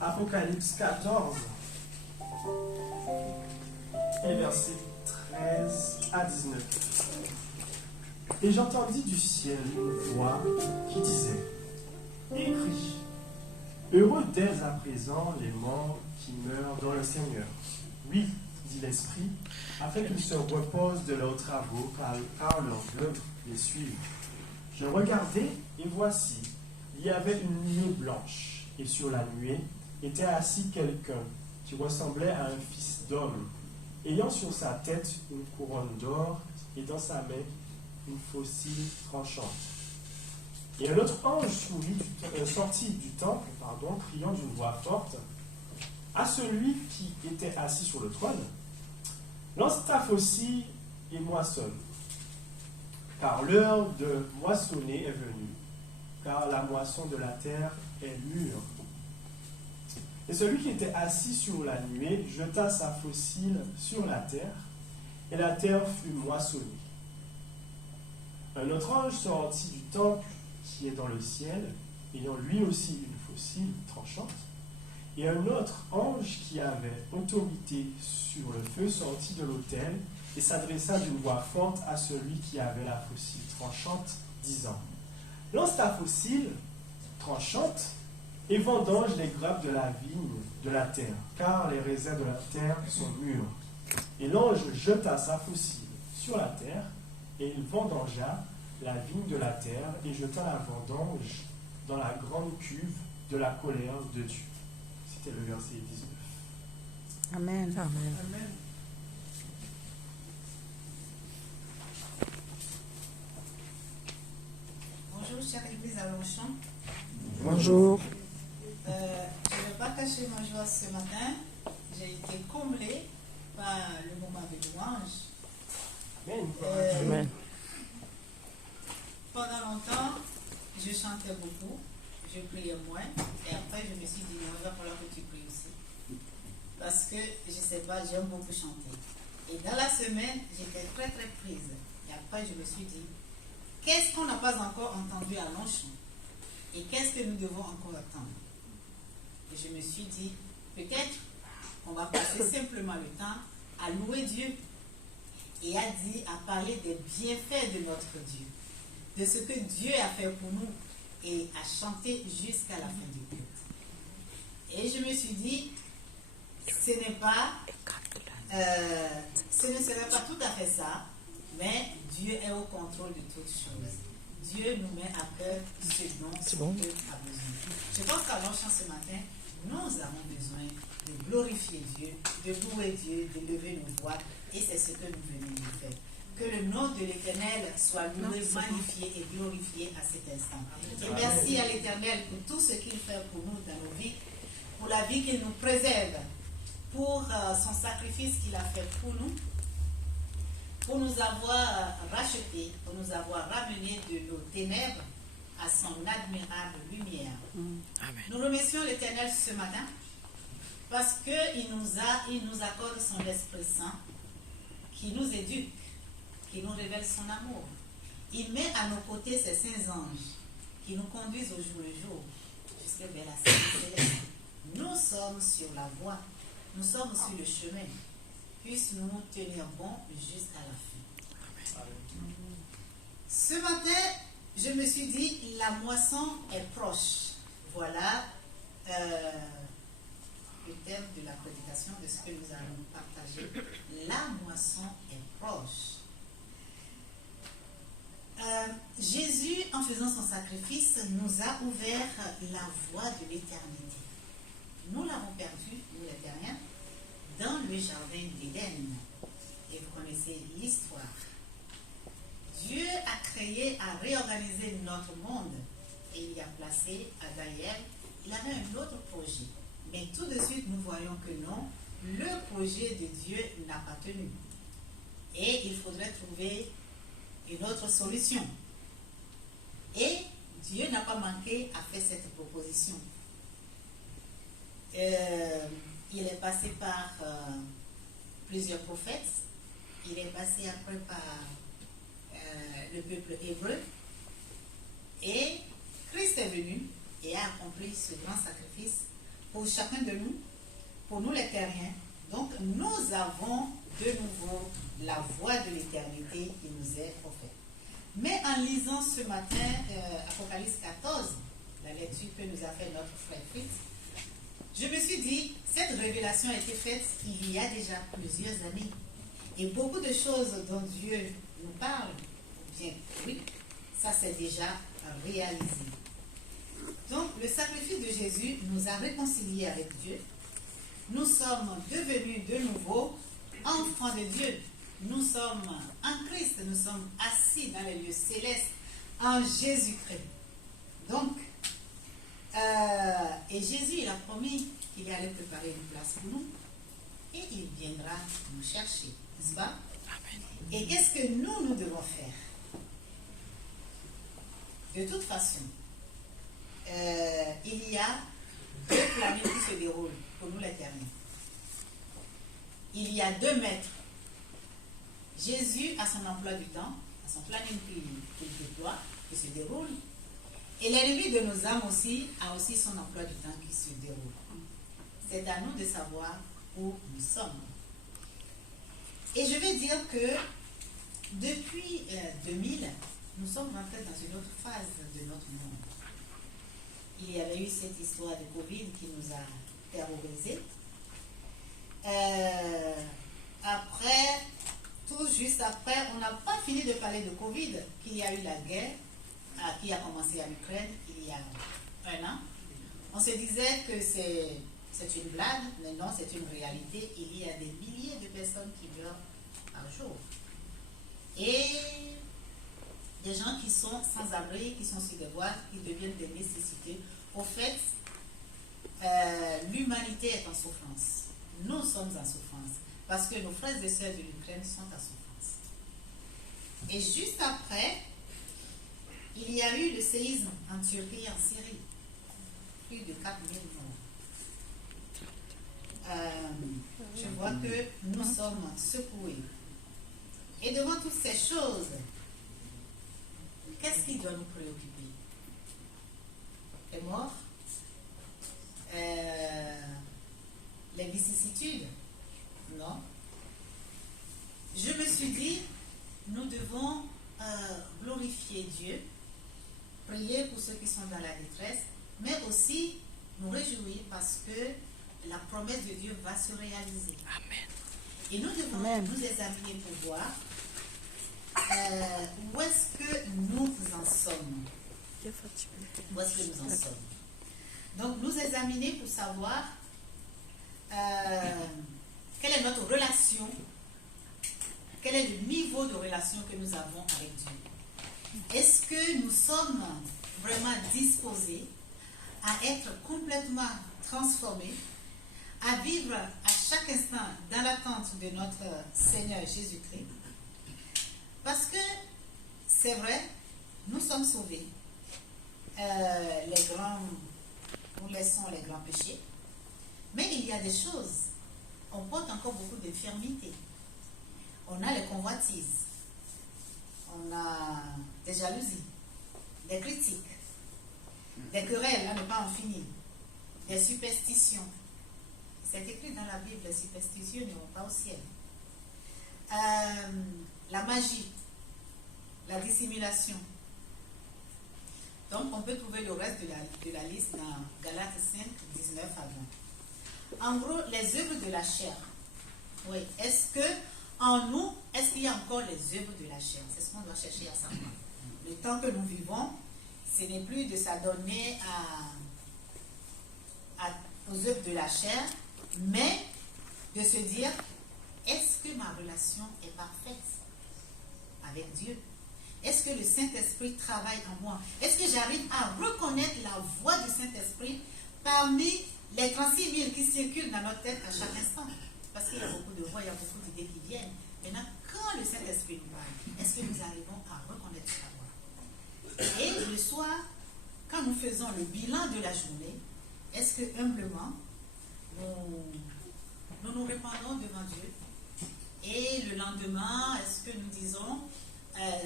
Apocalypse 14 et versets 13 à 19. Et j'entendis du ciel une voix qui disait: écris, heureux dès à présent les morts qui meurent dans le Seigneur. Oui, dit l'Esprit, afin qu'ils se reposent de leurs travaux, car leurs œuvres les suivent. Je regardai, et voici, il y avait une nuée blanche, et sur la nuée était assis quelqu'un qui ressemblait à un fils d'homme, ayant sur sa tête une couronne d'or, et dans sa main une faucille tranchante. Et un autre ange sortit du temple, criant d'une voix forte à celui qui était assis sur le trône: lance ta faucille et moissonne, car l'heure de moissonner est venue, car la moisson de la terre est mûre. Et celui qui était assis sur la nuée jeta sa faucille sur la terre, et la terre fut moissonnée. Un autre ange sortit du temple qui est dans le ciel, ayant lui aussi une faucille tranchante. Et un autre ange qui avait autorité sur le feu sortit de l'autel et s'adressa d'une voix forte à celui qui avait la faucille tranchante, disant: lance ta faucille tranchante et vendange les grappes de la vigne de la terre, car les raisins de la terre sont mûrs. Et l'ange jeta sa faucille sur la terre, et il vendangea la vigne de la terre et jeta la vendange dans la grande cuve de la colère de Dieu. C'était le verset 19. Amen. Amen. Amen. Bonjour, chère Église à Longchamp. Bonjour. Je ne vais pas cacher ma joie ce matin. J'ai été comblée par le moment de louange. Amen. Pendant longtemps, je chantais beaucoup, je priais moins, et après je me suis dit: non, il va falloir que tu pries aussi. Parce que, je ne sais pas, j'aime beaucoup chanter. Et dans la semaine, j'étais très très prise. Et après je me suis dit: qu'est-ce qu'on n'a pas encore entendu à Longchamp? Et qu'est-ce que nous devons encore attendre? Et je me suis dit: peut-être on va passer simplement le temps à louer Dieu et à parler des bienfaits de notre Dieu, de ce que Dieu a fait pour nous, et à chanter jusqu'à la fin du culte. Et je me suis dit, ce ne serait pas tout à fait ça, mais Dieu est au contrôle de toutes choses. Dieu nous met à cœur ce dont Dieu a besoin. Je pense qu'à Longchamp ce matin, nous avons besoin de glorifier Dieu, de louer Dieu, de lever nos voix, et c'est ce que nous venons de faire. Que le nom de l'Éternel soit loué, magnifié et glorifié à cet instant. Et merci à l'Éternel pour tout ce qu'il fait pour nous dans nos vies, pour la vie qu'il nous préserve, pour son sacrifice qu'il a fait pour nous avoir rachetés, pour nous avoir ramenés de nos ténèbres à son admirable lumière. Amen. Nous remercions l'Éternel ce matin parce qu'il nous accorde son Esprit Saint qui nous éduque, qui nous révèle son amour. Il met à nos côtés ses saints anges qui nous conduisent au jour le jour jusqu'à vers la sainte céleste. Nous sommes sur la voie, nous sommes sur le chemin. Puisse nous tenir bon jusqu'à la fin. Ce matin, je me suis dit, la moisson est proche. Voilà le thème de la prédication, de ce que nous allons partager. La moisson est proche. Jésus, en faisant son sacrifice, nous a ouvert la voie de l'éternité. Nous l'avons perdu, nous les terriens, dans le jardin d'Éden. Et vous connaissez l'histoire. Dieu a créé, a réorganisé notre monde et il y a placé Adam et Ève. Il avait un autre projet. Mais tout de suite, nous voyons que non, le projet de Dieu n'a pas tenu. Et il faudrait trouver une autre solution. Et Dieu n'a pas manqué à faire cette proposition. Il est passé par plusieurs prophètes. Il est passé après par le peuple hébreu. Et Christ est venu et a accompli ce grand sacrifice pour chacun de nous, pour nous les terriens. Donc, nous avons de nouveau la voie de l'éternité qui nous est offerte. Mais en lisant ce matin Apocalypse 14, la lecture que nous a fait notre frère Fritz, je me suis dit, cette révélation a été faite il y a déjà plusieurs années. Et beaucoup de choses dont Dieu nous parle, bien oui, ça s'est déjà réalisé. Donc, le sacrifice de Jésus nous a réconciliés avec Dieu. Nous sommes devenus de nouveau enfants de Dieu. Nous sommes en Christ, nous sommes assis dans les lieux célestes en Jésus-Christ. Donc, et Jésus, il a promis qu'il allait préparer une place pour nous et il viendra nous chercher, n'est-ce pas? Amen. Et qu'est-ce que nous devons faire? De toute façon, il y a deux planètes qui se déroulent pour nous les terminer. Il y a 2 maîtres. Jésus a son emploi du temps, a son planning qu'il déploie, qui se déroule. Et l'ennemi de nos âmes aussi a aussi son emploi du temps qui se déroule. C'est à nous de savoir où nous sommes. Et je vais dire que depuis 2000, nous sommes rentrés dans une autre phase de notre monde. Il y avait eu cette histoire de Covid qui nous a terrorisés. Après, tout juste après, on n'a pas fini de parler de Covid, qu'il y a eu la guerre qui a commencé en Ukraine il y a 1 an. On se disait que c'est une blague, mais non, c'est une réalité. Il y a des milliers de personnes qui meurent par jour. Et des gens qui sont sans abri, qui sont sur des voies, qui deviennent des nécessités. Au fait, l'humanité est en souffrance. Nous sommes en souffrance. Parce que nos frères et sœurs de l'Ukraine sont en souffrance. Et juste après, il y a eu le séisme en Turquie et en Syrie. Plus de 4000 morts. Je vois que nous sommes secoués. Et devant toutes ces choses, qu'est-ce qui doit nous préoccuper? Les morts, les vicissitudes? Non. Je me suis dit, nous devons glorifier Dieu, prier pour ceux qui sont dans la détresse, mais aussi nous réjouir parce que la promesse de Dieu va se réaliser. Amen. Et nous devons nous examiner pour voir où est-ce que nous en sommes. Où est-ce que nous en sommes. Donc, nous examiner pour savoir quelle est notre relation, quel est le niveau de relation que nous avons avec Dieu. Est-ce que nous sommes vraiment disposés à être complètement transformés, à vivre à chaque instant dans l'attente de notre Seigneur Jésus-Christ? Parce que, c'est vrai, nous sommes sauvés. Nous laissons les grands péchés. Mais il y a des choses. On porte encore beaucoup d'infirmités. On a les convoitises. On a des jalousies, des critiques, des querelles à ne pas en finir, des superstitions. C'est écrit dans la Bible, les superstitions n'iront pas au ciel. La magie, la dissimulation. Donc, on peut trouver le reste de la liste dans Galates 5, 19 à 20. En gros, les œuvres de la chair. Oui, est-ce que en nous, est-ce qu'il y a encore les œuvres de la chair? C'est ce qu'on doit chercher à savoir. Le temps que nous vivons, ce n'est plus de s'adonner aux œuvres de la chair, mais de se dire, est-ce que ma relation est parfaite avec Dieu? Est-ce que le Saint-Esprit travaille en moi? Est-ce que j'arrive à reconnaître la voix du Saint-Esprit parmi les 36 000 qui circulent dans notre tête à chaque instant? Parce qu'il y a beaucoup de voix, il y a beaucoup d'idées qui viennent. Maintenant, quand le Saint-Esprit nous parle, est-ce que nous arrivons à reconnaître sa voix? Et le soir, quand nous faisons le bilan de la journée, est-ce que humblement, nous nous répandons devant Dieu? Et le lendemain, est-ce que nous disons,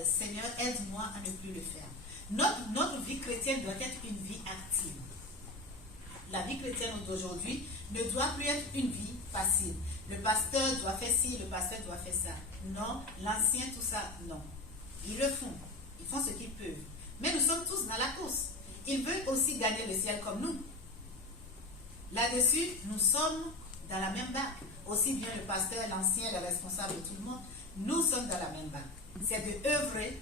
Seigneur, aide-moi à ne plus le faire? Notre vie chrétienne doit être une vie active. la vie chrétienne d'aujourd'hui ne doit plus être une vie facile. Le pasteur doit faire ci, le pasteur doit faire ça. Non, l'ancien, tout ça, non. Ils le font. Ils font ce qu'ils peuvent. Mais nous sommes tous dans la course. Ils veulent aussi gagner le ciel comme nous. Là-dessus, nous sommes dans la même barque. Aussi bien le pasteur, l'ancien, le responsable, tout le monde, nous sommes dans la même barque. C'est de œuvrer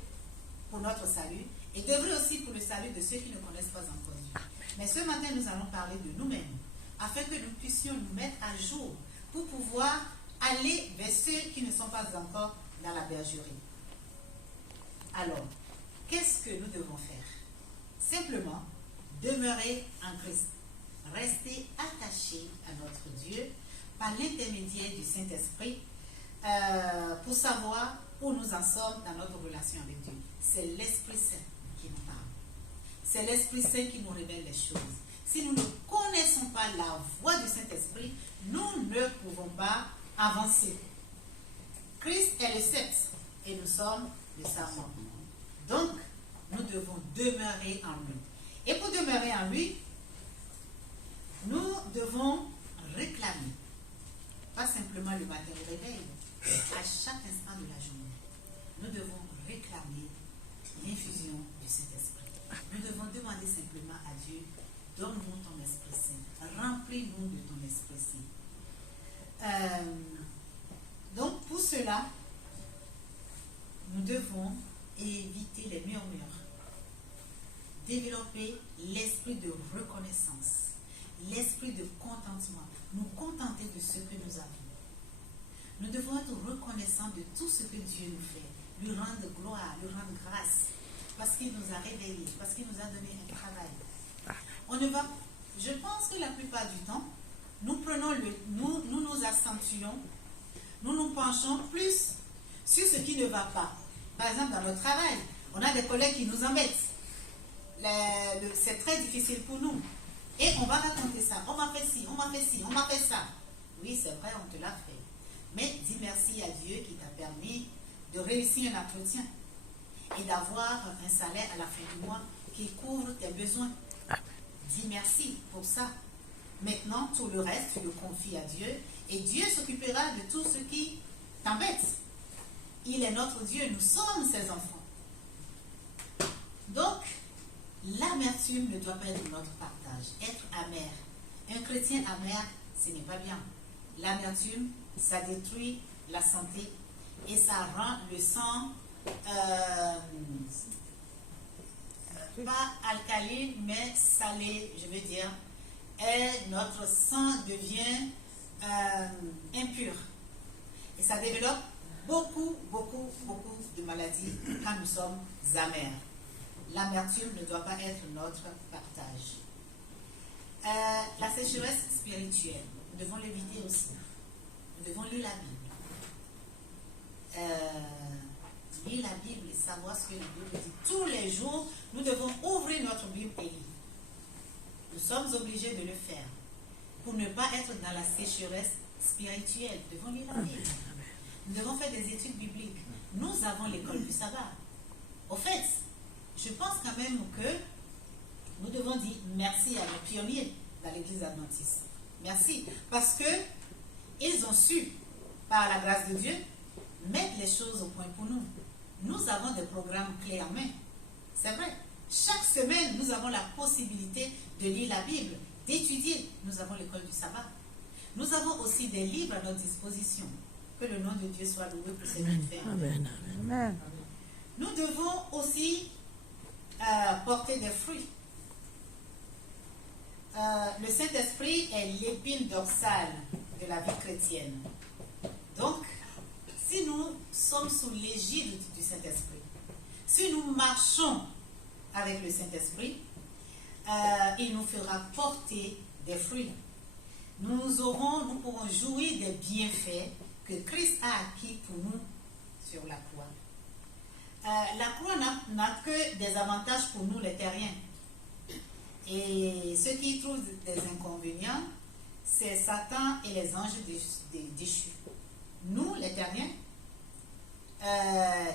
pour notre salut et d'œuvrer aussi pour le salut de ceux qui ne connaissent pas encore Dieu. Mais ce matin, nous allons parler de nous-mêmes, afin que nous puissions nous mettre à jour pour pouvoir aller vers ceux qui ne sont pas encore dans la bergerie. Alors, qu'est-ce que nous devons faire? Simplement, demeurer en Christ. Rester attachés à notre Dieu par l'intermédiaire du Saint-Esprit pour savoir où nous en sommes dans notre relation avec Dieu. C'est l'Esprit Saint qui nous parle. C'est l'Esprit Saint qui nous révèle les choses. Si nous ne connaissons pas la voix du Saint-Esprit, nous ne pouvons pas avancer. Christ est le sept et nous sommes le serment. Donc, nous devons demeurer en lui. Et pour demeurer en lui, nous devons réclamer, pas simplement le matin au réveil, à chaque instant de la journée, nous devons réclamer l'infusion du Saint-Esprit. Nous devons demander simplement à Dieu, donne-nous ton Esprit Saint, remplis-nous de ton Esprit Saint. Donc pour cela, nous devons éviter les murmures, développer l'esprit de reconnaissance, l'esprit de contentement, nous contenter de ce que nous avons. Nous devons être reconnaissants de tout ce que Dieu nous fait, lui rendre gloire, lui rendre grâce, parce qu'il nous a réveillés, parce qu'il nous a donné un travail. Je pense que la plupart du temps, nous nous accentuons, nous nous penchons plus sur ce qui ne va pas. Par exemple, dans notre travail, on a des collègues qui nous embêtent. C'est très difficile pour nous. Et on va raconter ça. On m'a fait ci, on m'a fait ci, on m'a fait ça. Oui, c'est vrai, on te l'a fait. Mais dis merci à Dieu qui t'a permis de réussir un entretien et d'avoir un salaire à la fin du mois qui couvre tes besoins. Dis merci pour ça. Maintenant, tout le reste, tu le confies à Dieu et Dieu s'occupera de tout ce qui t'embête. Il est notre Dieu, nous sommes ses enfants. Donc, l'amertume ne doit pas être notre partage. Être amer. Un chrétien amer, ce n'est pas bien. L'amertume, ça détruit la santé et ça rend le sang pas alcaline, mais salé, je veux dire. Et notre sang devient impur. Et ça développe beaucoup de maladies quand nous sommes amers. L'amertume ne doit pas être notre partage. La sécheresse spirituelle, nous devons l'éviter aussi. Nous devons lire la Bible. Lire la Bible et savoir ce que la Bible dit. Tous les jours, nous devons ouvrir notre Bible et lire. Nous sommes obligés de le faire pour ne pas être dans la sécheresse spirituelle. Nous devons lire la Bible. Nous devons faire des études bibliques. Nous avons l'école du sabbat. Au fait, je pense quand même que nous devons dire merci à nos pionniers dans l'église adventiste. Merci. Parce que ils ont su, par la grâce de Dieu, mettre les choses au point pour nous. Nous avons des programmes clés en main. C'est vrai. Chaque semaine, nous avons la possibilité de lire la Bible, d'étudier. Nous avons l'école du sabbat. Nous avons aussi des livres à notre disposition. Que le nom de Dieu soit loué pour cette affaire. Amen. Amen. Nous devons aussi porter des fruits. Le Saint-Esprit est l'épine dorsale de la vie chrétienne. Donc, si nous sommes sous l'égide du Saint-Esprit, si nous marchons avec le Saint-Esprit, il nous fera porter des fruits. Nous pourrons jouir des bienfaits que Christ a acquis pour nous sur la croix. La croix n'a que des avantages pour nous, les terriens. Et ceux qui trouvent des inconvénients, c'est Satan et les anges déchus. Nous, les terriens,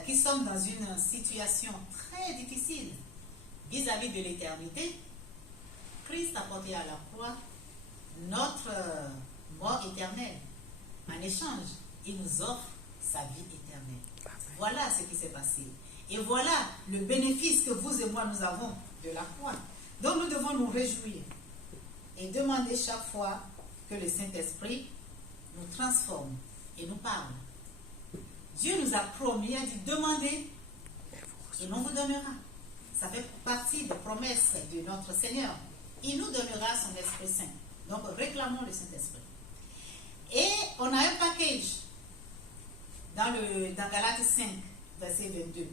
qui sommes dans une situation très difficile vis-à-vis de l'éternité, Christ a porté à la croix notre mort éternelle. En échange, il nous offre sa vie éternelle. Voilà ce qui s'est passé. Et voilà le bénéfice que vous et moi nous avons de la croix. Donc nous devons nous réjouir et demander chaque fois que le Saint-Esprit nous transforme et nous parle. Dieu nous a promis, il a dit demandez et l'on vous donnera. Ça fait partie des promesses de notre Seigneur. Il nous donnera son Esprit Saint. Donc réclamons le Saint-Esprit. Et on a un package dans Galates 5, verset 22,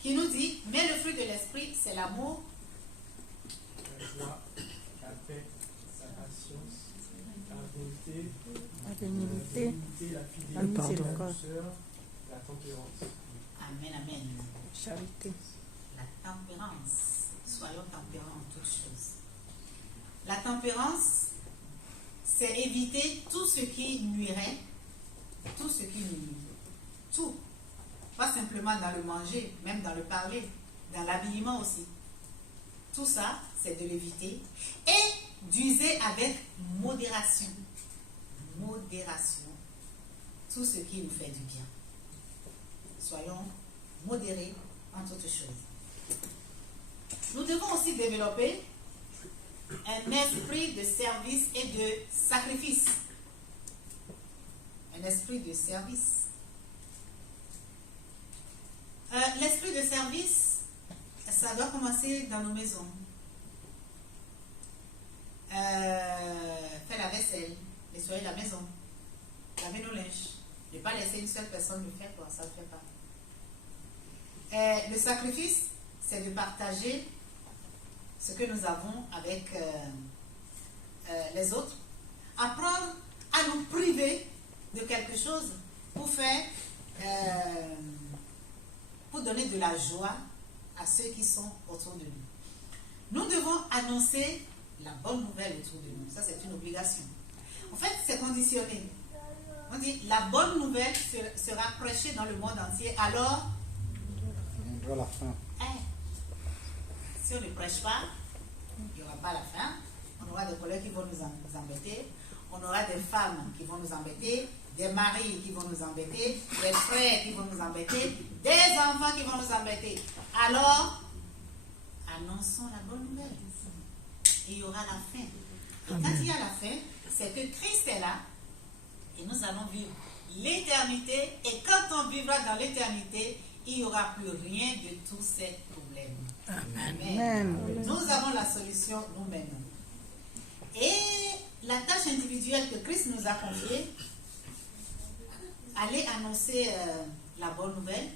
qui nous dit, mais le fruit de l'Esprit, c'est l'amour, la joie, la paix, la patience, la bonté, la bénignité, la fidélité, la douceur, la tempérance. Amen, amen. Charité. La tempérance. Soyons tempérants en toutes choses. La tempérance, c'est éviter tout ce qui nuirait, tout ce qui nuit. Tout. Pas simplement dans le manger, même dans le parler, dans l'habillement aussi. Tout ça, c'est de l'éviter. Et d'user avec modération. Modération. Tout ce qui nous fait du bien. Soyons modérés en toutes choses. Nous devons aussi développer un esprit de service et de sacrifice. Un esprit de service. L'esprit de service, ça doit commencer dans nos maisons. Faire la vaisselle, nettoyer la maison, laver nos linges. Ne pas laisser une seule personne le faire, quoi, ça ne fait pas. Le sacrifice, c'est de partager ce que nous avons avec les autres. Apprendre à nous priver de quelque chose pour faire, pour donner de la joie à ceux qui sont autour de nous. Nous devons annoncer la bonne nouvelle autour de nous. Ça, c'est une obligation. En fait, c'est conditionné. On dit, la bonne nouvelle sera prêchée dans le monde entier, alors viendra la fin. Si on ne prêche pas, il n'y aura pas la fin. On aura des collègues qui vont nous embêter. On aura des femmes qui vont nous embêter, des maris qui vont nous embêter, des frères qui vont nous embêter, des enfants qui vont nous embêter. Alors, annonçons la bonne nouvelle. Et il y aura la fin. Et quand il y a la fin, c'est que Christ est là et nous allons vivre l'éternité. Et quand on vivra dans l'éternité, il n'y aura plus rien de tous ces problèmes. Amen. Amen. Nous avons la solution nous-mêmes. Et la tâche individuelle que Christ nous a confiée, aller annoncer la bonne nouvelle,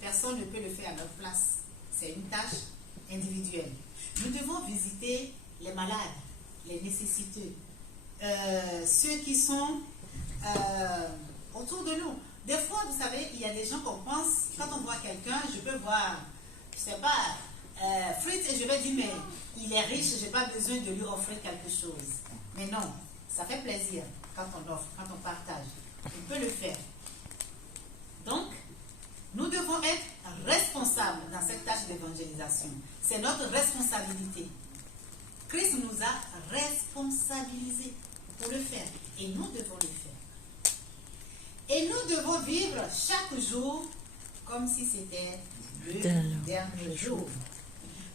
personne ne peut le faire à notre place. C'est une tâche individuelle. Nous devons visiter les malades, les nécessiteux, ceux qui sont autour de nous. Des fois, vous savez, il y a des gens qu'on pense, quand on voit quelqu'un, je peux voir, je ne sais pas, Fritz, et je vais dire, mais il est riche, je n'ai pas besoin de lui offrir quelque chose. Mais non, ça fait plaisir quand on offre, quand on partage. On peut le faire. Donc, nous devons être responsables dans cette tâche d'évangélisation. C'est notre responsabilité. Christ nous a responsabilisés pour le faire. Et nous devons le faire. Et nous devons vivre chaque jour comme si c'était le dernier jour.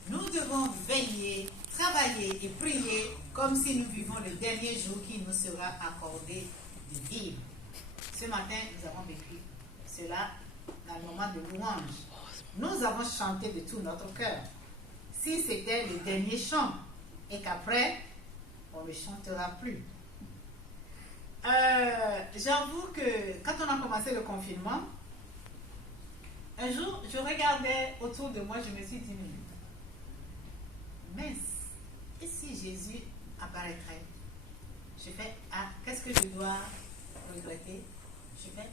Nous devons veiller, travailler et prier comme si nous vivons le dernier jour qui nous sera accordé de vivre. Ce matin, nous avons vécu cela dans le moment de louange. Nous avons chanté de tout notre cœur. Si c'était le dernier chant et qu'après, on ne chantera plus. J'avoue que quand on a commencé le confinement, un jour, je regardais autour de moi, je me suis dit, mince, et si Jésus apparaîtrait? Je fais, qu'est-ce que je dois regretter? Je fais,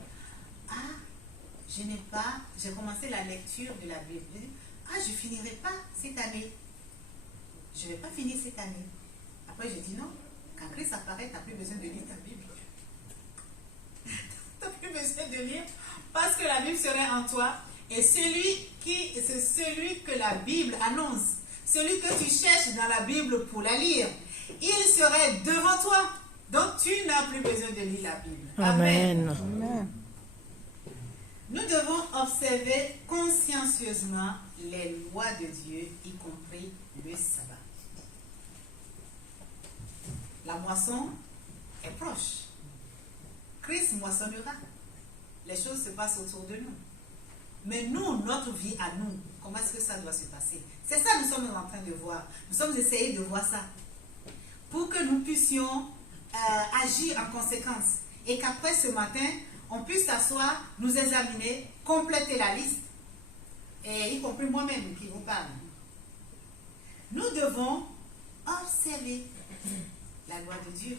j'ai commencé la lecture de la Bible. Je dis, je ne finirai pas cette année. Je ne vais pas finir cette année. Après, je dis non, quand Christ apparaît, tu n'as plus besoin de lire ta Bible. Tu n'as plus besoin de lire parce que la Bible serait en toi. Et c'est celui que la Bible annonce. celui que tu cherches dans la Bible pour la lire, il serait devant toi. Donc tu n'as plus besoin de lire la Bible. Amen. Amen. Nous devons observer consciencieusement les lois de Dieu, y compris le sabbat. La moisson est proche. Christ moissonnera. Les choses se passent autour de nous. Mais nous, notre vie à nous, comment est-ce que ça doit se passer? C'est ça que nous sommes en train de voir. Nous sommes essayés de voir ça. Pour que nous puissions agir en conséquence. Et qu'après ce matin, on puisse s'asseoir, nous examiner, compléter la liste. Et y compris moi-même qui vous parle. Nous devons observer la loi de Dieu.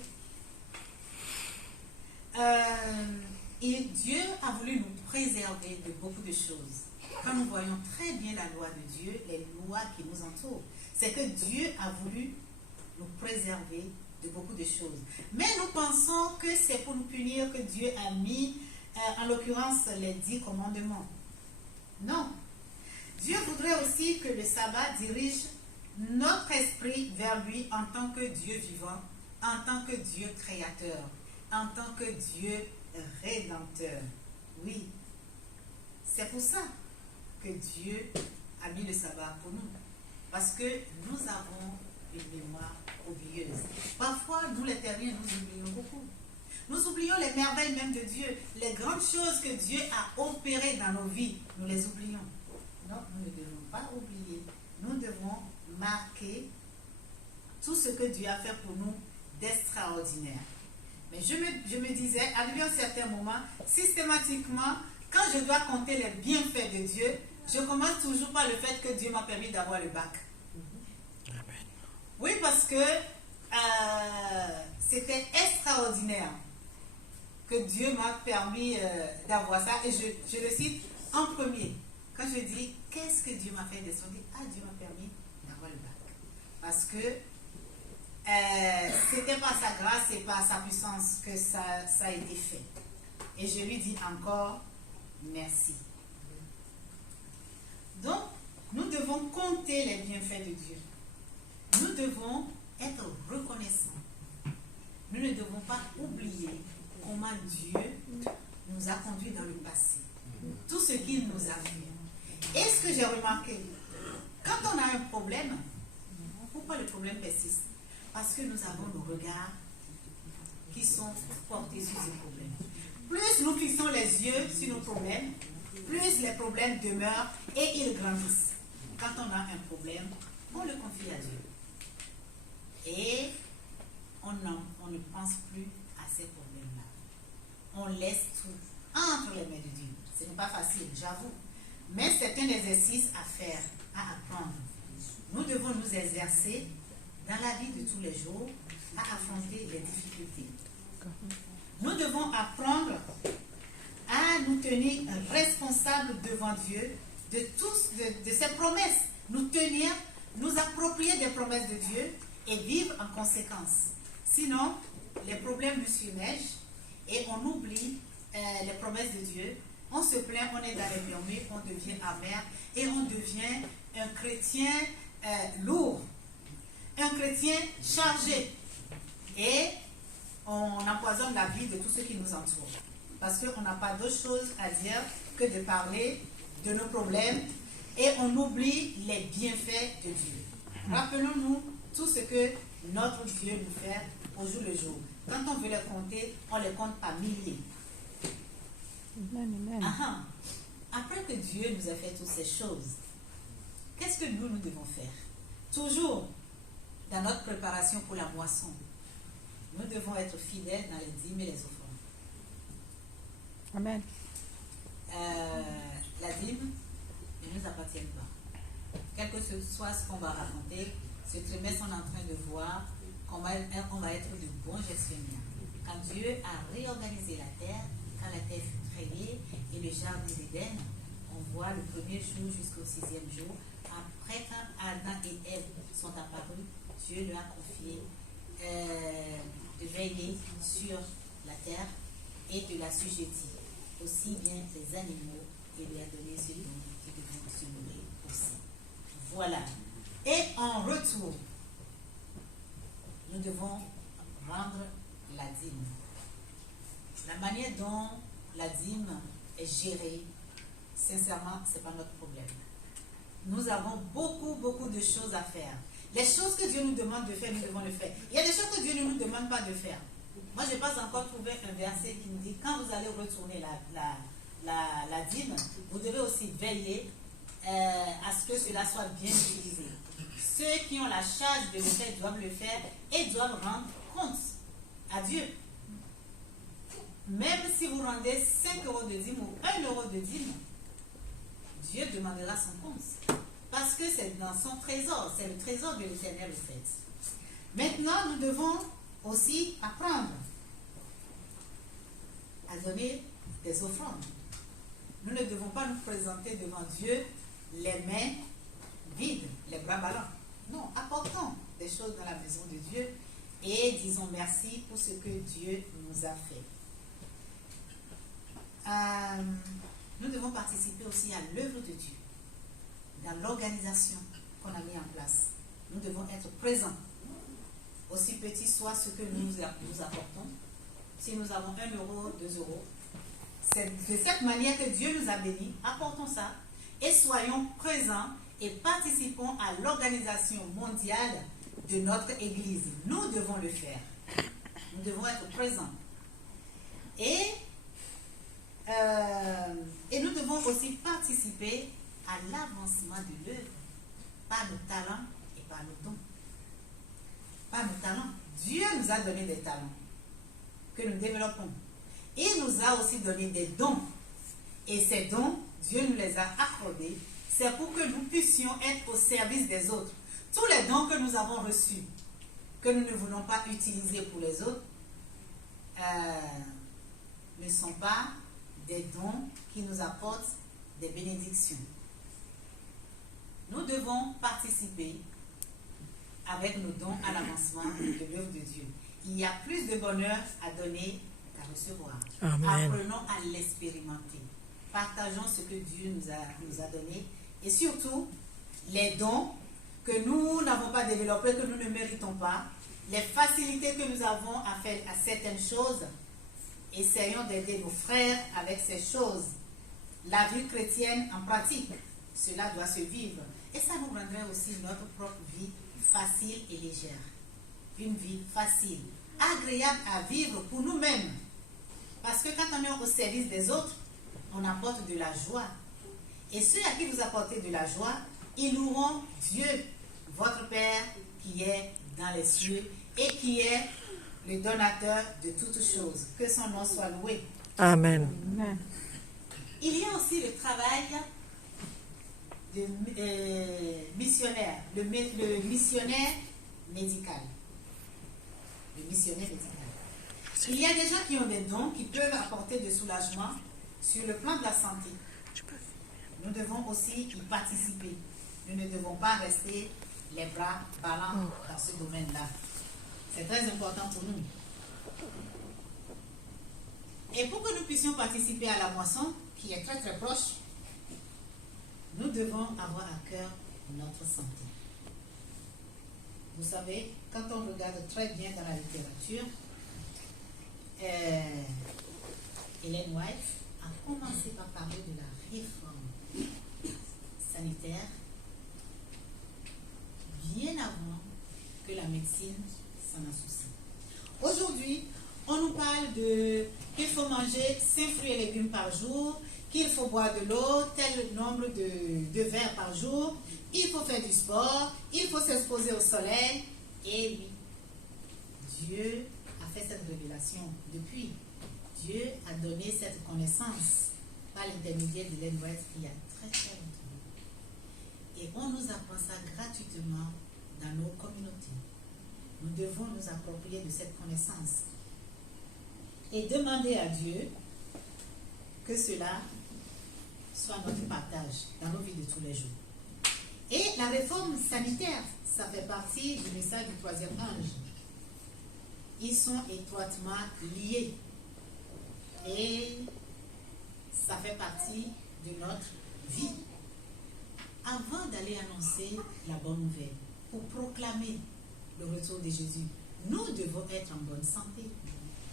Et Dieu a voulu nous préserver de beaucoup de choses. Quand nous voyons très bien la loi de Dieu, les lois qui nous entourent, c'est que Dieu a voulu nous préserver de beaucoup de choses. Mais nous pensons que c'est pour nous punir que Dieu a mis, en l'occurrence, les 10 commandements. Non. Dieu voudrait aussi que le sabbat dirige notre esprit vers lui en tant que Dieu vivant, en tant que Dieu créateur, en tant que Dieu rédempteur. Oui. C'est pour ça que Dieu a mis le sabbat pour nous. Parce que nous avons une mémoire oublieuse. Parfois, nous les terriens, nous oublions beaucoup. Nous oublions les merveilles même de Dieu. Les grandes choses que Dieu a opérées dans nos vies, nous les oublions. Non, nous ne devons pas oublier. Nous devons marquer tout ce que Dieu a fait pour nous d'extraordinaire. Mais je me disais, arrivé à un certain moment, systématiquement, quand je dois compter les bienfaits de Dieu, je commence toujours par le fait que Dieu m'a permis d'avoir le bac. Amen. Oui, parce que c'était extraordinaire que Dieu m'a permis d'avoir ça. Et je le cite en premier. Quand je dis, qu'est-ce que Dieu m'a fait descendre? Ah, Dieu m'a permis d'avoir le bac. Parce que c'était par sa grâce et par sa puissance que ça a été fait. Et je lui dis encore merci. Donc, nous devons compter les bienfaits de Dieu. Nous devons être reconnaissants. Nous ne devons pas oublier comment Dieu nous a conduits dans le passé. Tout ce qu'il nous a fait. Et ce que j'ai remarqué, quand on a un problème, pourquoi le problème persiste? Parce que nous avons nos regards qui sont portés sur ces problèmes. Plus nous fixons les yeux sur nos problèmes, plus les problèmes demeurent et ils grandissent. Quand on a un problème, on le confie à Dieu. Et on ne pense plus à ces problèmes-là. On laisse tout entre les mains de Dieu. Ce n'est pas facile, j'avoue. Mais c'est un exercice à faire, à apprendre. Nous devons nous exercer dans la vie de tous les jours à affronter les difficultés. Nous devons apprendre à nous tenir responsables devant Dieu de ses promesses. Nous tenir, nous approprier des promesses de Dieu et vivre en conséquence. Sinon, les problèmes nous submergent et on oublie les promesses de Dieu. On se plaint, on est dans les murmures, on devient amer et on devient un chrétien lourd, un chrétien chargé. Et on empoisonne la vie de tous ceux qui nous entourent. Parce qu'on n'a pas d'autre chose à dire que de parler de nos problèmes et on oublie les bienfaits de Dieu. Rappelons-nous tout ce que notre Dieu nous fait au jour le jour. Quand on veut les compter, on les compte par milliers. Amen. Après que Dieu nous a fait toutes ces choses, qu'est-ce que nous devons faire? Toujours dans notre préparation pour la moisson, nous devons être fidèles dans les dîmes et les offrandes. Amen. La dîme ne nous appartient pas. Quel que ce soit ce qu'on va raconter, ce trimestre, on est en train de voir qu'on va être de bons gestionnaires. Quand Dieu a réorganisé la terre, quand la terre fut créée et le jardin d'Éden, on voit le premier jour jusqu'au 6e jour. Après, quand Adam et Ève sont apparus, Dieu leur a confié de veiller sur la terre et de la sujettir, aussi bien les animaux, et lui a donné ce dont ils devront se nourrir aussi. Voilà. Et en retour, nous devons rendre la dîme. La manière dont la dîme est gérée, sincèrement, ce n'est pas notre problème. Nous avons beaucoup de choses à faire. Les choses que Dieu nous demande de faire, nous devons le faire. Il y a des choses que Dieu ne nous demande pas de faire. Moi, je n'ai pas encore trouvé un verset qui nous dit, quand vous allez retourner la dîme, vous devez aussi veiller à ce que cela soit bien utilisé. Ceux qui ont la charge de le faire doivent le faire et doivent rendre compte à Dieu. Même si vous rendez 5 euros de dîme ou 1 euro de dîme, Dieu demandera son compte. Parce que c'est dans son trésor, c'est le trésor de l'Éternel au fait. Maintenant, nous devons aussi apprendre à donner des offrandes. Nous ne devons pas nous présenter devant Dieu les mains vides, les bras ballants. Non, apportons des choses dans la maison de Dieu et disons merci pour ce que Dieu nous a fait. Nous devons participer aussi à l'œuvre de Dieu, dans l'organisation qu'on a mis en place. Nous devons être présents, aussi petit soit ce que nous apportons. Si nous avons 1 euro, 2 euros, c'est de cette manière que Dieu nous a bénis. Apportons ça et soyons présents et participons à l'organisation mondiale de notre Église. Nous devons le faire. Nous devons être présents. Et nous devons aussi participer à l'avancement de l'œuvre par nos talents et par nos dons. Par nos talents. Dieu nous a donné des talents que nous développons. Il nous a aussi donné des dons. Et ces dons, Dieu nous les a accordés. C'est pour que nous puissions être au service des autres. Tous les dons que nous avons reçus, que nous ne voulons pas utiliser pour les autres, ne sont pas des dons qui nous apportent des bénédictions. Nous devons participer avec nos dons à l'avancement de l'œuvre de Dieu. Il y a plus de bonheur à donner qu'à recevoir. Amen. Apprenons à l'expérimenter. Partageons ce que Dieu nous a donné. Et surtout, les dons que nous n'avons pas développés, que nous ne méritons pas, les facilités que nous avons à faire à certaines choses, essayons d'aider nos frères avec ces choses. La vie chrétienne en pratique, cela doit se vivre. Et ça nous rendrait aussi notre propre vie facile et légère. Une vie facile, agréable à vivre pour nous-mêmes. Parce que quand on est au service des autres, on apporte de la joie. Et ceux à qui vous apportez de la joie, ils loueront Dieu, votre Père qui est dans les cieux et qui est le donateur de toutes choses. Que son nom soit loué. Amen. Il y a aussi le travail de missionnaire, le missionnaire médical. Le missionnaire médical. Il y a des gens qui ont des dons qui peuvent apporter de soulagement sur le plan de la santé. Nous devons aussi y participer. Nous ne devons pas rester les bras ballants dans ce domaine-là. C'est très important pour nous. Et pour que nous puissions participer à la moisson, qui est très très proche, nous devons avoir à cœur notre santé. Vous savez, quand on regarde très bien dans la littérature, Ellen White a commencé par parler de la réforme sanitaire bien avant que la médecine s'en associe. Aujourd'hui, on nous parle qu'il faut manger 5 fruits et légumes par jour, qu'il faut boire de l'eau, tel nombre de verres par jour, il faut faire du sport, il faut s'exposer au soleil. Et oui, Dieu a fait cette révélation depuis. Dieu a donné cette connaissance par l'intermédiaire de Ellen White il y a très très longtemps. Et on nous apprend ça gratuitement dans nos communautés. Nous devons nous approprier de cette connaissance et demander à Dieu que cela soit notre partage dans nos vies de tous les jours. Et la réforme sanitaire, ça fait partie du message du 3e ange. Ils sont étroitement liés. Et ça fait partie de notre vie. avant d'aller annoncer la bonne nouvelle, pour proclamer le retour de Jésus, nous devons être en bonne santé.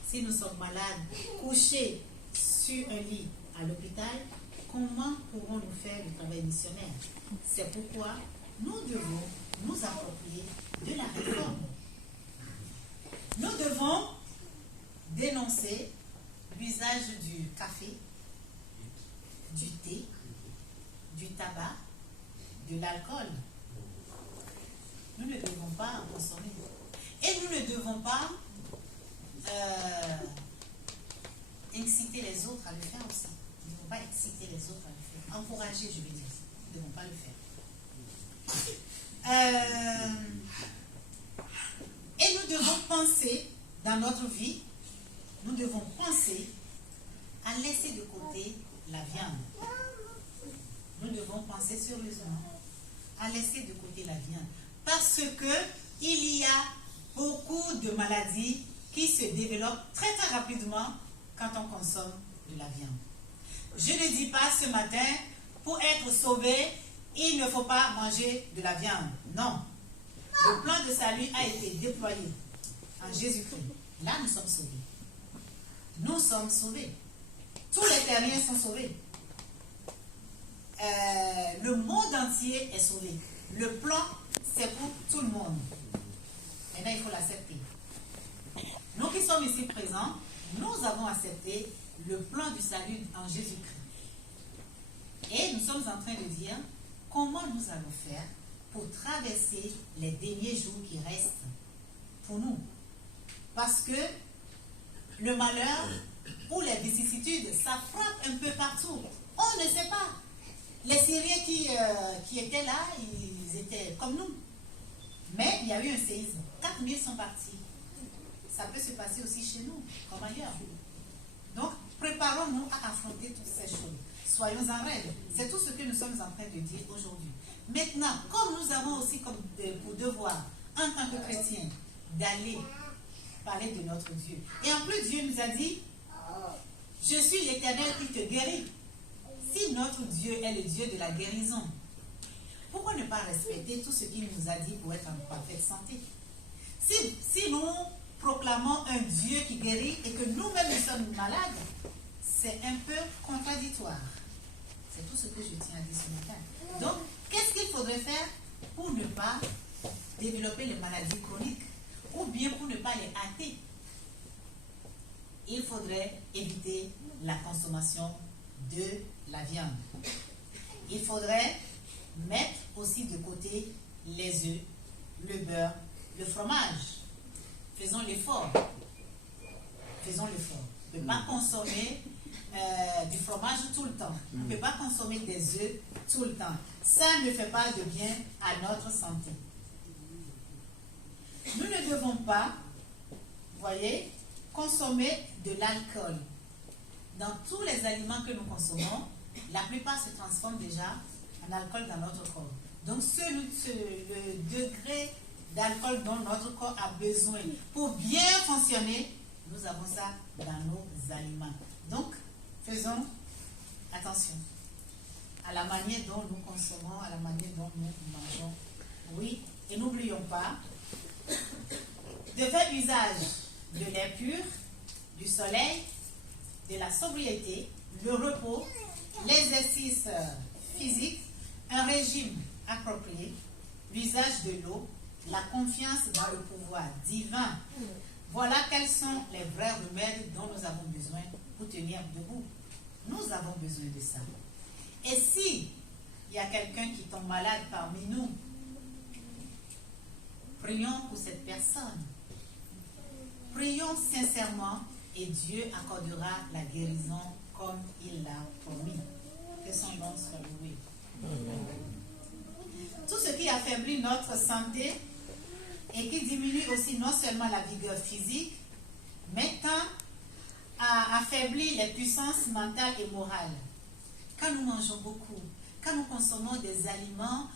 Si nous sommes malades, couchés sur un lit à l'hôpital, comment pourrons-nous faire le travail missionnaire? C'est pourquoi nous devons nous approprier de la réforme. Nous devons dénoncer l'usage du café, du thé, du tabac, de l'alcool. Nous ne devons pas en consommer. Et nous ne devons pas inciter les autres à le faire aussi. Nous ne devons pas exciter les autres à le faire. Encourager, je veux dire. Nous ne devons pas le faire. Et nous devons penser, dans notre vie, nous devons penser à laisser de côté la viande. Nous devons penser sérieusement à laisser de côté la viande. Parce que il y a beaucoup de maladies qui se développent très très rapidement quand on consomme de la viande. Je ne dis pas ce matin, pour être sauvé, il ne faut pas manger de la viande. Non. Le plan de salut a été déployé en Jésus-Christ. Là, nous sommes sauvés. Nous sommes sauvés. Tous les terriens sont sauvés. Le monde entier est sauvé. Le plan, c'est pour tout le monde. Maintenant, il faut l'accepter. Nous qui sommes ici présents, nous avons accepté le plan du salut en Jésus-Christ. Et nous sommes en train de dire comment nous allons faire pour traverser les derniers jours qui restent pour nous. Parce que le malheur ou les vicissitudes, ça frappe un peu partout. On ne sait pas. Les Syriens qui étaient là, ils étaient comme nous. Mais il y a eu un séisme. 4000 sont partis. Ça peut se passer aussi chez nous, comme ailleurs. Donc, préparons-nous à affronter toutes ces choses. Soyons en règle. C'est tout ce que nous sommes en train de dire aujourd'hui. Maintenant, comme nous avons aussi comme pour devoir, en tant que chrétiens, d'aller parler de notre Dieu. Et en plus, Dieu nous a dit, je suis l'Éternel qui te guérit. Si notre Dieu est le Dieu de la guérison, pourquoi ne pas respecter tout ce qu'il nous a dit pour être en parfaite santé? Si nous proclamons un Dieu qui guérit et que nous-mêmes nous sommes malades, c'est un peu contradictoire. C'est tout ce que je tiens à dire ce matin. Donc, qu'est-ce qu'il faudrait faire pour ne pas développer les maladies chroniques ou bien pour ne pas les hâter? Il faudrait éviter la consommation de la viande. Il faudrait mettre aussi de côté les œufs, le beurre, le fromage. Faisons l'effort. Faisons l'effort. On ne peut pas consommer du fromage tout le temps. On ne peut pas consommer des œufs tout le temps. Ça ne fait pas de bien à notre santé. Nous ne devons pas, voyez, consommer de l'alcool. Dans tous les aliments que nous consommons, la plupart se transforment déjà en alcool dans notre corps. Donc, le degré d'alcool dont notre corps a besoin pour bien fonctionner, nous avons ça dans nos aliments. Donc, faisons attention à la manière dont nous consommons, à la manière dont nous mangeons. Oui, et n'oublions pas de faire usage de l'air pur, du soleil, de la sobriété, le repos, l'exercice physique, un régime approprié, l'usage de l'eau, la confiance dans le pouvoir divin. Voilà quels sont les vrais remèdes dont nous avons besoin pour tenir debout. Nous avons besoin de ça. Et si il y a quelqu'un qui tombe malade parmi nous, prions pour cette personne. Prions sincèrement et Dieu accordera la guérison comme il l'a promis. Que son nom soit loué. Tout ce qui affaiblit notre santé et qui diminue aussi non seulement la vigueur physique, mais à affaiblir les puissances mentales et morales. Quand nous mangeons beaucoup, quand nous consommons des aliments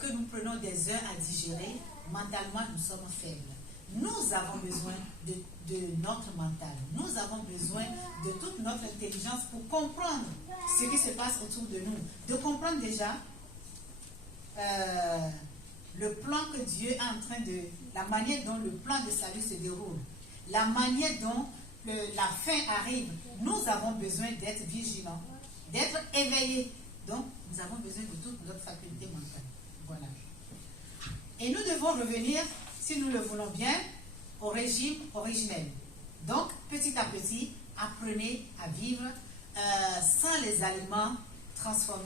que nous prenons des heures à digérer, mentalement nous sommes faibles. Nous avons besoin de notre mental. Nous avons besoin de toute notre intelligence pour comprendre ce qui se passe autour de nous. De comprendre déjà le plan que Dieu est en train de, la manière dont le plan de salut se déroule, la manière dont la fin arrive, nous avons besoin d'être vigilants, d'être éveillés. Donc, nous avons besoin de toute notre faculté mentale. Voilà. Et nous devons revenir, si nous le voulons bien, au régime originel. Donc, petit à petit, apprenez à vivre sans les aliments transformés.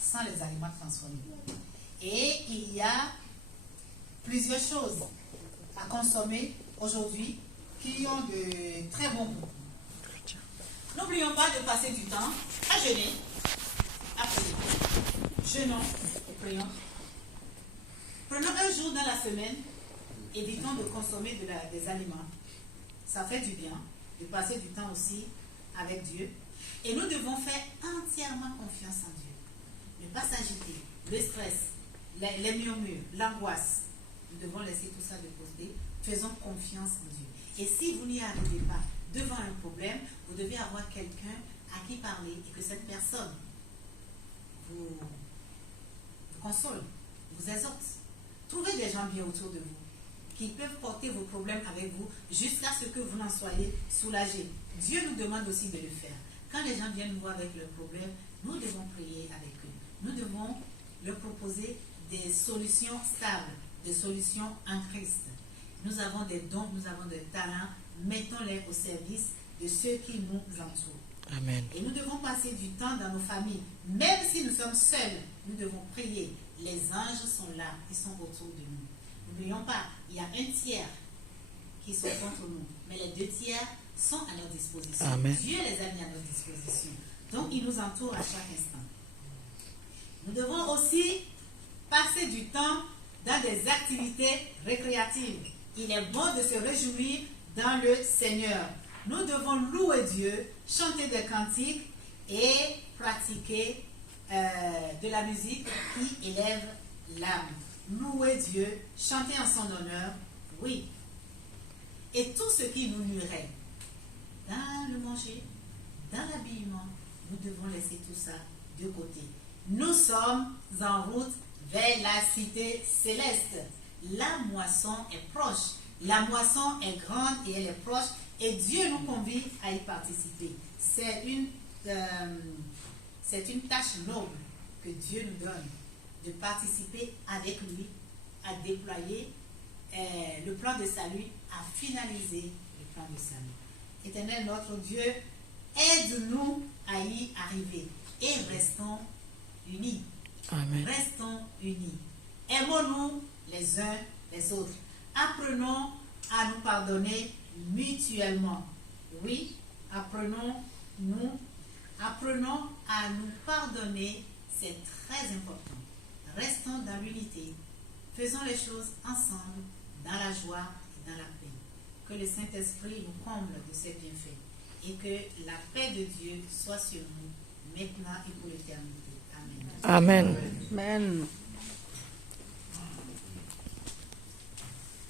Sans les aliments transformés. Et il y a plusieurs choses à consommer aujourd'hui qui ont de très bons goûts. N'oublions pas de passer du temps à jeûner, à prier. Jeûnons et prions. Prenons un jour dans la semaine, évitons de consommer des aliments. Ça fait du bien de passer du temps aussi avec Dieu. Et nous devons faire entièrement confiance en Dieu. Ne pas s'agiter, le stress, les murmures, l'angoisse. Nous devons laisser tout ça de côté. Faisons confiance en Dieu. Et si vous n'y arrivez pas devant un problème, vous devez avoir quelqu'un à qui parler et que cette personne vous console, vous exhorte. Trouvez des gens bien autour de vous qui peuvent porter vos problèmes avec vous jusqu'à ce que vous n'en soyez soulagés. Dieu nous demande aussi de le faire. Quand les gens viennent nous voir avec leurs problèmes, nous devons prier avec eux. Nous devons leur proposer des solutions stables, des solutions en Christ. Nous avons des dons, nous avons des talents, mettons-les au service de ceux qui nous entourent. Amen. Et nous devons passer du temps dans nos familles. Même si nous sommes seuls, nous devons prier. Les anges sont là, ils sont autour de nous. N'oublions pas, il y a un tiers qui sont contre nous, mais les 2 tiers sont à notre disposition. Amen. Dieu les a mis à notre disposition. Donc, il nous entoure à chaque instant. Nous devons aussi passer du temps dans des activités récréatives. Il est bon de se réjouir dans le Seigneur. Nous devons louer Dieu, chanter des cantiques et pratiquer de la musique qui élève l'âme. Louer Dieu, chanter en son honneur, oui. Et tout ce qui nous nuirait, dans le manger, dans l'habillement, nous devons laisser tout ça de côté. Nous sommes en route vers la cité céleste. La moisson est proche. La moisson est grande et elle est proche. Et Dieu nous convie à y participer. C'est une tâche noble que Dieu nous donne, de participer avec lui à déployer le plan de salut, à finaliser le plan de salut. Éternel notre Dieu, aide-nous à y arriver et restons unis. Amen. Restons unis. Aimons-nous les uns les autres. Apprenons à nous pardonner mutuellement. Oui, apprenons à nous pardonner, c'est très important. Restons dans l'unité. Faisons les choses ensemble, dans la joie et dans la paix. Que le Saint-Esprit nous comble de ses bienfaits et que la paix de Dieu soit sur nous, maintenant et pour l'éternité. Amen. Amen. Amen.